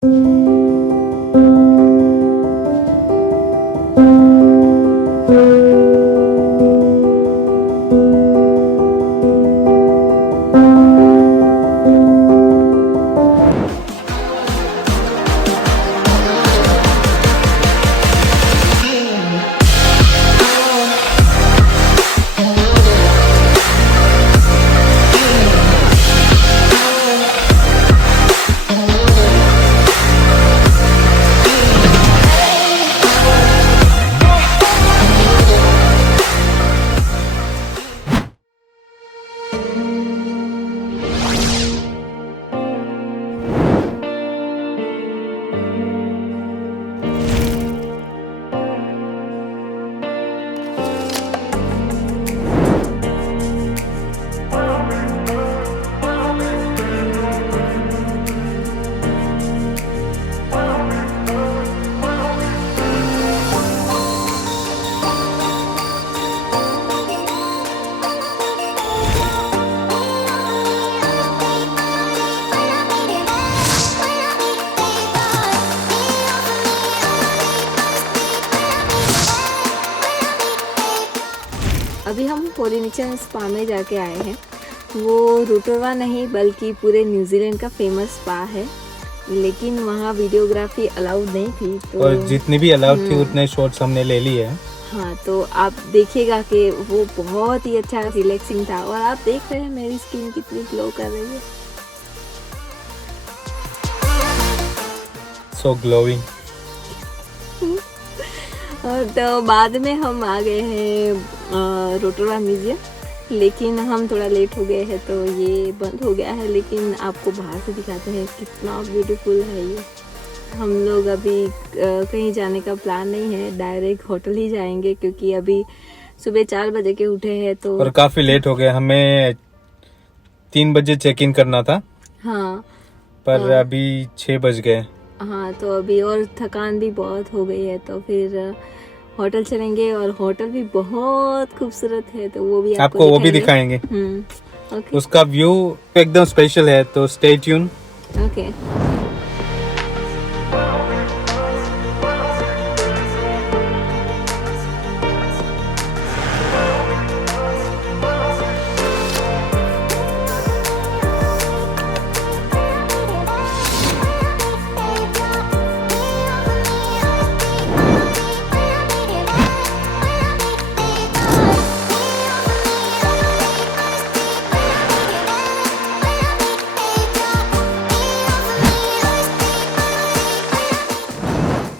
अभी हम Polynesian spa में जाके आए हैं। वो रोटोवा नहीं बल्कि पूरे न्यूजीलैंड का फेमस स्पा है, लेकिन वहाँ वीडियोग्राफी अलाउड नहीं थी तो और जितनी भी अलाउड थी उतने शॉट्स हमने ले लिए हैं। हाँ, तो आप देखिएगा कि वो बहुत ही अच्छा रिलैक्सिंग था। और आप देख रहे हैं मेरी स्किन कितनी ग्लो कर रही है। सो ग्लोइंग। और तो बाद में हम आ गए हैं रोटोवा म्यूजियम, लेकिन हम थोड़ा लेट हो गए हैं तो ये बंद हो गया है। लेकिन आपको बाहर से दिखाते हैं कितना ब्यूटीफुल है ये। हम लोग अभी कहीं जाने का प्लान नहीं है, डायरेक्ट होटल ही जाएंगे क्योंकि अभी सुबह 4 बजे के उठे हैं तो और काफी लेट हो गया। हमें 3 बजे चेक इन करना था। हाँ, पर अभी 6 बज गए। हाँ, तो अभी और थकान भी बहुत हो गई है तो फिर होटल चलेंगे। और होटल भी बहुत खूबसूरत है तो वो भी आपको वो भी दिखाएंगे। ओके, उसका व्यू एकदम स्पेशल है, तो स्टे ट्यून। ओके।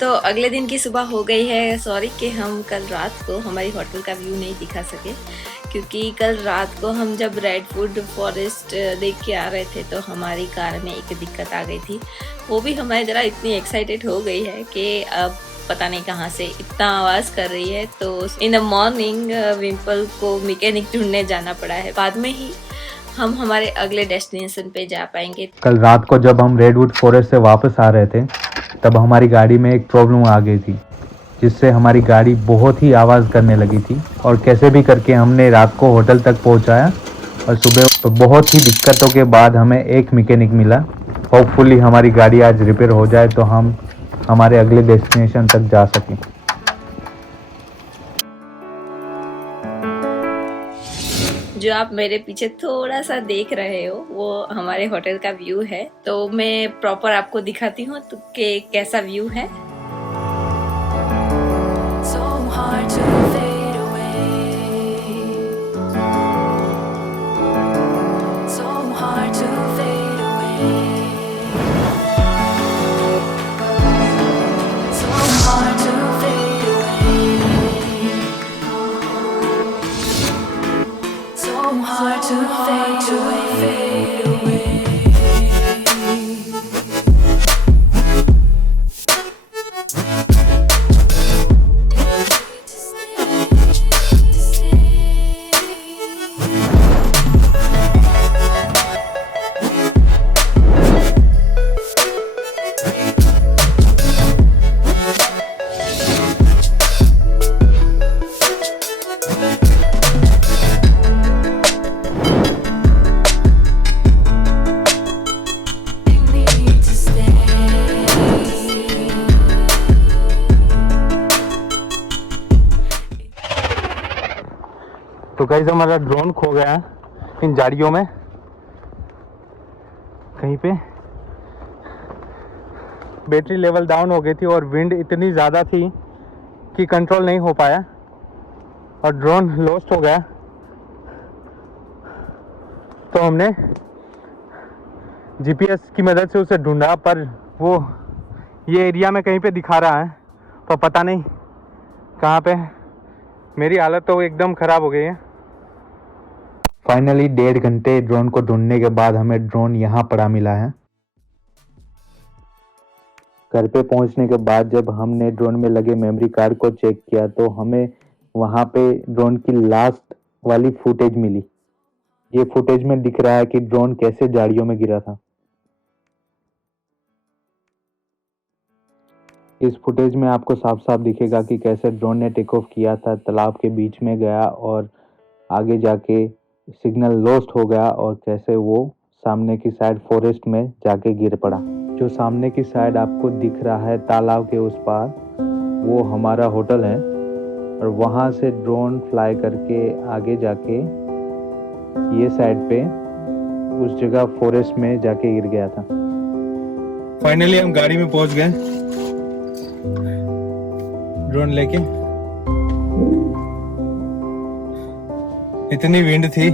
तो अगले दिन की सुबह हो गई है। सॉरी कि हम कल रात को हमारी होटल का व्यू नहीं दिखा सके, क्योंकि कल रात को हम जब रेडवुड फॉरेस्ट देख के आ रहे थे तो हमारी कार में एक दिक्कत आ गई थी। वो भी हमारी तरह इतनी एक्साइटेड हो गई है कि अब पता नहीं कहाँ से इतना आवाज़ कर रही है। तो इन द मॉर्निंग विम्पल को मैकेनिक ढूंढने जाना पड़ा है। बाद में ही हम हमारे अगले डेस्टिनेशन पे जा पाएंगे। कल रात को जब हम रेडवुड फॉरेस्ट से वापस आ रहे थे तब हमारी गाड़ी में एक प्रॉब्लम आ गई थी, जिससे हमारी गाड़ी बहुत ही आवाज़ करने लगी थी। और कैसे भी करके हमने रात को होटल तक पहुंचाया और सुबह बहुत ही दिक्कतों के बाद हमें एक मैकेनिक मिला। होपफुली हमारी गाड़ी आज रिपेयर हो जाए तो हम हमारे अगले डेस्टिनेशन तक जा सकें। जो आप मेरे पीछे थोड़ा सा देख रहे हो वो हमारे होटल का व्यू है। तो मैं प्रॉपर आपको दिखाती हूँ तो कि कैसा व्यू है। तो गाइस हमारा ड्रोन खो गया है इन झाड़ियों में कहीं पे। बैटरी लेवल डाउन हो गई थी और विंड इतनी ज़्यादा थी कि कंट्रोल नहीं हो पाया और ड्रोन लॉस्ट हो गया। तो हमने जीपीएस की मदद से उसे ढूंढा, पर वो ये एरिया में कहीं पे दिखा रहा है, पर पता नहीं कहाँ पे। मेरी हालत तो एकदम ख़राब हो गई है। फाइनली 1.5 घंटे ड्रोन को ढूंढने के बाद हमें ड्रोन यहाँ पड़ा मिला है। घर पे पहुंचने के बाद जब हमने ड्रोन में लगे मेमोरी कार्ड को चेक किया तो हमें वहाँ पे ड्रोन की लास्ट वाली फुटेज मिली। ये फुटेज में दिख रहा है कि ड्रोन कैसे झाड़ियों में गिरा था। इस फुटेज में आपको साफ साफ दिखेगा कि कैसे ड्रोन ने टेक ऑफ किया था, तालाब के बीच में गया और आगे जाके सिग्नल लॉस्ट हो गया और कैसे वो सामने की साइड फॉरेस्ट में जाके गिर पड़ा। जो सामने की साइड आपको दिख रहा है तालाब के उस पार, वो हमारा होटल है और वहाँ से ड्रोन फ्लाई करके आगे जाके ये साइड पे उस जगह फॉरेस्ट में जाके गिर गया था। फाइनली हम गाड़ी में पहुंच गए ड्रोन लेके। इतनी विंड थी,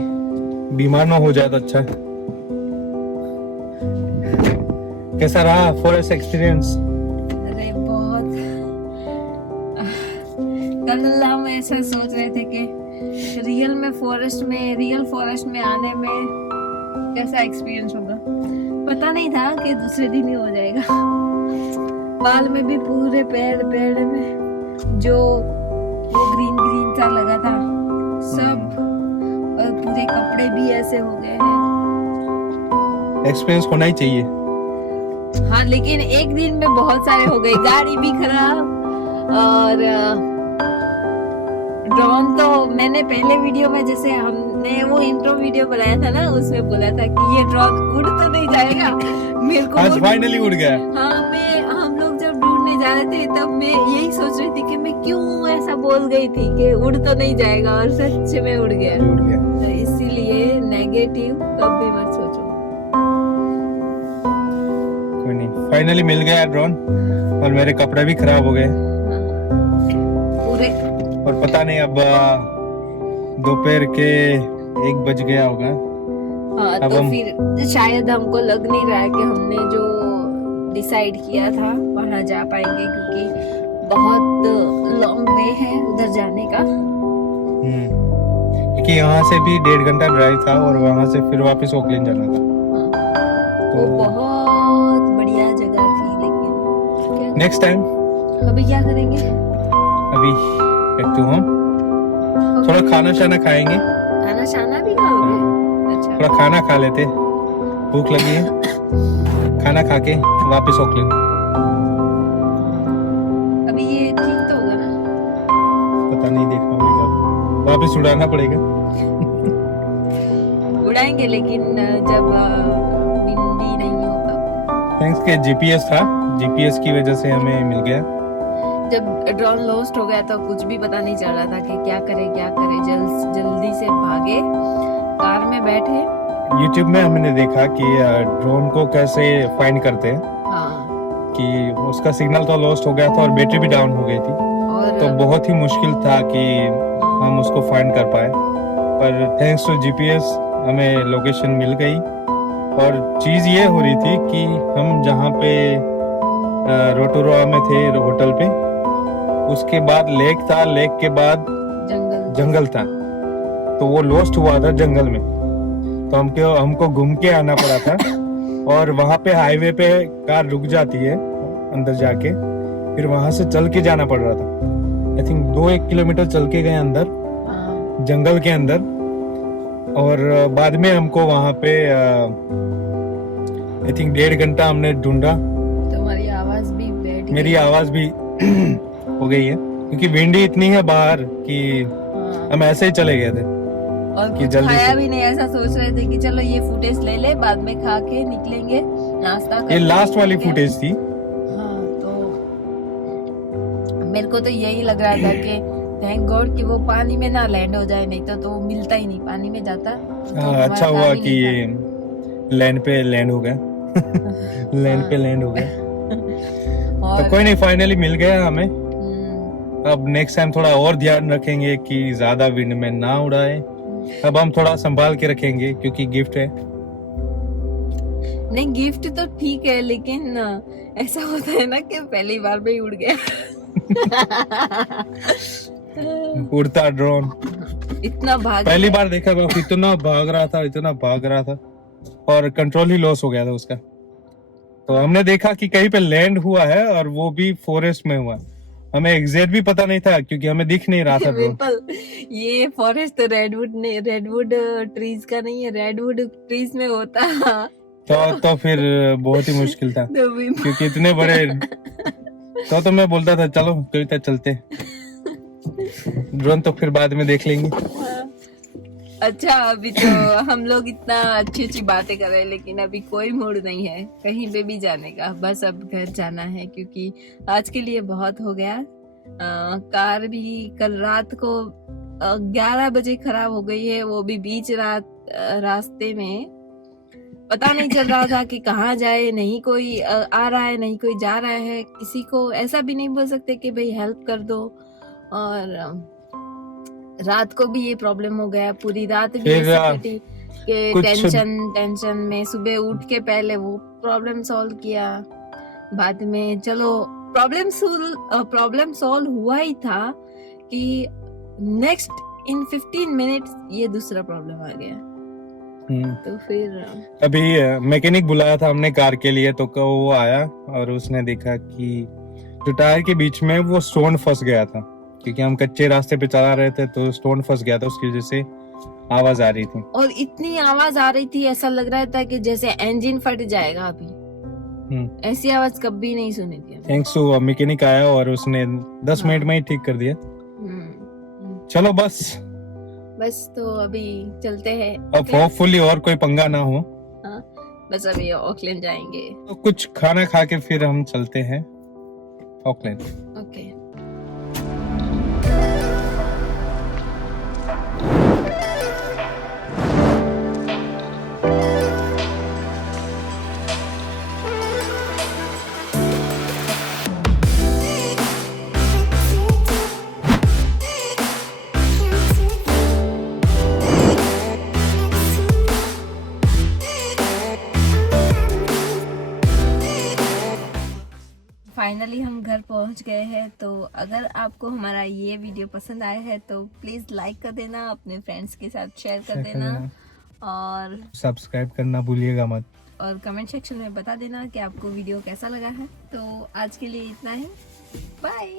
बीमार ना हो जाए तो अच्छा। कैसा रहा फॉरेस्ट एक्सपीरियंस? अरे बहुत। कल हम ऐसा सोच रहे थे कि रियल फॉरेस्ट में आने में कैसा एक्सपीरियंस होगा। पता नहीं था कि दूसरे दिन ही हो जाएगा। बाल में भी पूरे पेड़ में जो वो ग्रीन ग्रीन सा लगा था सब, और पूरे कपड़े भी ऐसे हो गए हैं। एक्सपीरियंस होना ही चाहिए। हाँ, लेकिन एक दिन में बहुत सारे हो गए। गाड़ी भी खराब और ड्रोन तो मैंने पहले वीडियो में, जैसे हमने वो इंट्रो वीडियो बनाया था ना, उसमें बोला था कि ये ड्रोन उड़ तो नहीं जाएगा। मेरे को आज फाइनली उड़ गया। हाँ, हम लोग जब ढूंढने जा रहे थे तब मैं यही सोच रही थी कि मैं क्यों ऐसा बोल गई थी कि उड़ तो नहीं जाएगा, और सच में उड़ गया। तो इसीलिए नेगेटिव कभी मत सोचो। कोई नहीं, फाइनली मिल गया ड्रोन और मेरे कपड़े भी खराब हो गए पूरे। और पता नहीं अब दोपहर के 1 बज गया होगा। हाँ, अब तो फिर शायद हमको लग नहीं रहा है कि हमने जो डिसाइड किया था वहां जा पाएंगे, क्योंकि बहुत लॉन्ग वे है उधर जाने का। क्योंकि यहाँ से भी 1.5 घंटा ड्राइव था और वहाँ से फिर वापस ओकलैंड जाना था। वो बहुत बढ़िया जगह थी, लेकिन नेक्स्ट टाइम अभी क्या करेंगे? अभी बैक टू होम, थोड़ा खाना शाना खाएंगे। खाना शाना भी खाओगे? अच्छा, थोड़ा खाना खा लेते, भूख लगी है। खाना खा के वापस ओकलैंड। अभी ये ठीक तो होगा ना? पता नहीं, देखना पड़ेगा, वापस उड़ाना पड़ेगा। उड़ाएंगे, लेकिन जब विंडी नहीं होगा। थैंक्स के जीपीएस था, जीपीएस की वजह से हमें मिल गया। जब ड्रोन लॉस्ट हो गया तो कुछ भी पता नहीं चल रहा था कि क्या करे। जल्दी से भागे, कार में बैठे। YouTube में हमने देखा कि ड्रोन को कैसे फाइंड करते हैं। हाँ, कि उसका सिग्नल तो लॉस्ट हो गया था और बैटरी भी डाउन हो गई थी, और तो बहुत ही मुश्किल था कि हम उसको फाइंड कर पाए। पर थैंक्स टू जीपीएस हमें लोकेशन मिल गई। और चीज़ ये हो रही थी कि हम जहाँ पे रोटोरोआ में थे होटल पे, उसके बाद लेक था, लेक के बाद जंगल था, तो वो लॉस्ट हुआ था जंगल में। तो हमको घूम के आना पड़ा था और वहाँ पे हाईवे पे कार रुक जाती है अंदर जाके, फिर वहाँ से चल के जाना पड़ रहा था। आई थिंक 2-1 किलोमीटर चल के गए अंदर जंगल के अंदर, और बाद में हमको वहाँ पे आई थिंक 1.5 घंटा हमने ढूंढा। तुम्हारी आवाज भी बैठ गई। मेरी आवाज भी हो गई है क्योंकि विंडी इतनी है बाहर कि हम ऐसे ही चले गए थे और कुछ खाया भी नहीं। ऐसा सोच रहे थे कि चलो ये फुटेज ले ले, बाद में खा के निकलेंगे, नाश्ता करके। ये लास्ट वाली फुटेज थी। हाँ, तो मेरे को तो यही लग रहा था कि थैंक गॉड कि वो पानी में ना लैंड हो जाए, नहीं तो वो मिलता ही नहीं, पानी में जाता तो हमारा अच्छा काम हुआ ही कि नहीं ये लैंड पे लैंड हो गया। लैंड पे लैंड हो गया। था। तो और कोई नहीं, फाइनली मिल गया हमें। हम्म, अब नेक्स्ट टाइम थोड़ा और ध्यान रखेंगे कि ज्यादा विंड में ना उड़ाए। अब हम थोड़ा संभाल के रखेंगे क्योंकि गिफ्ट है। नहीं गिफ्ट तो ठीक है, लेकिन ऐसा होता है ना कि पहली बार में ही उड़ गया। उड़ता ड्रोन इतना भाग पहली गया। बार देखा, मैं इतना भाग रहा था, इतना भाग रहा था और कंट्रोल ही लॉस हो गया था उसका। तो हमने देखा कि कहीं पे लैंड हुआ है और वो भी फॉरेस्ट में हुआ। हमें एग्जैक्ट भी पता नहीं था क्योंकि हमें दिख नहीं रहा था ड्रोन। बिल्कुल, ये फॉरेस्ट तो रेडवुड ट्रीज का नहीं है, रेडवुड ट्रीज में होता। तो फिर बहुत ही मुश्किल था तो भी क्योंकि इतने बड़े। तो मैं बोलता था चलो कविता चलते, ड्रोन तो फिर बाद में देख लेंगे। अच्छा, अभी तो हम लोग इतना अच्छी अच्छी बातें कर रहे हैं, लेकिन अभी कोई मूड नहीं है कहीं पे भी जाने का। बस अब घर जाना है क्योंकि आज के लिए बहुत हो गया। कार भी कल रात को 11 बजे खराब हो गई है, वो भी बीच रास्ते में पता नहीं चल रहा था कि कहाँ जाए। नहीं कोई आ रहा है, नहीं कोई जा रहा है। किसी को ऐसा भी नहीं बोल सकते कि भाई हेल्प कर दो। और रात को भी ये प्रॉब्लम हो गया, पूरी रात भी फिर ऐसी कटी कि कुछ टेंशन में सुबह उठ के पहले वो प्रॉब्लम सॉल्व किया, बाद में चलो प्रॉब्लम सॉल्व हुआ ही था कि नेक्स्ट इन 15 मिनट्स ये दूसरा प्रॉब्लम आ गया। तो फिर अभी मैकेनिक बुलाया था हमने कार के लिए, तो वो आया और उसने देखा कि जो टायर के बीच में वो स्टोन फंस गया था, क्योंकि हम कच्चे रास्ते पे चला रहे थे तो स्टोन फंस गया था, उसकी वजह से आवाज आ रही थी। और इतनी आवाज आ रही थी, ऐसा लग रहा था कि जैसे इंजन फट जाएगा अभी। ऐसी आवाज कभी नहीं सुनी थी। थैंक्स टू मैकेनिक आया और उसने 10 मिनट में ही ठीक कर दिया। चलो बस तो अभी चलते हैं। अब होपफुली और कोई पंगा ना हो। बस अभी ऑकलैंड जाएंगे, तो कुछ खाना खा के फिर हम चलते हैं ऑकलैंड। ओके। फाइनली हम घर पहुंच गए हैं। तो अगर आपको हमारा ये वीडियो पसंद आया है तो प्लीज़ लाइक कर देना, अपने फ्रेंड्स के साथ शेयर कर देना और सब्सक्राइब करना भूलिएगा मत। और कमेंट सेक्शन में बता देना कि आपको वीडियो कैसा लगा है। तो आज के लिए इतना ही, बाय।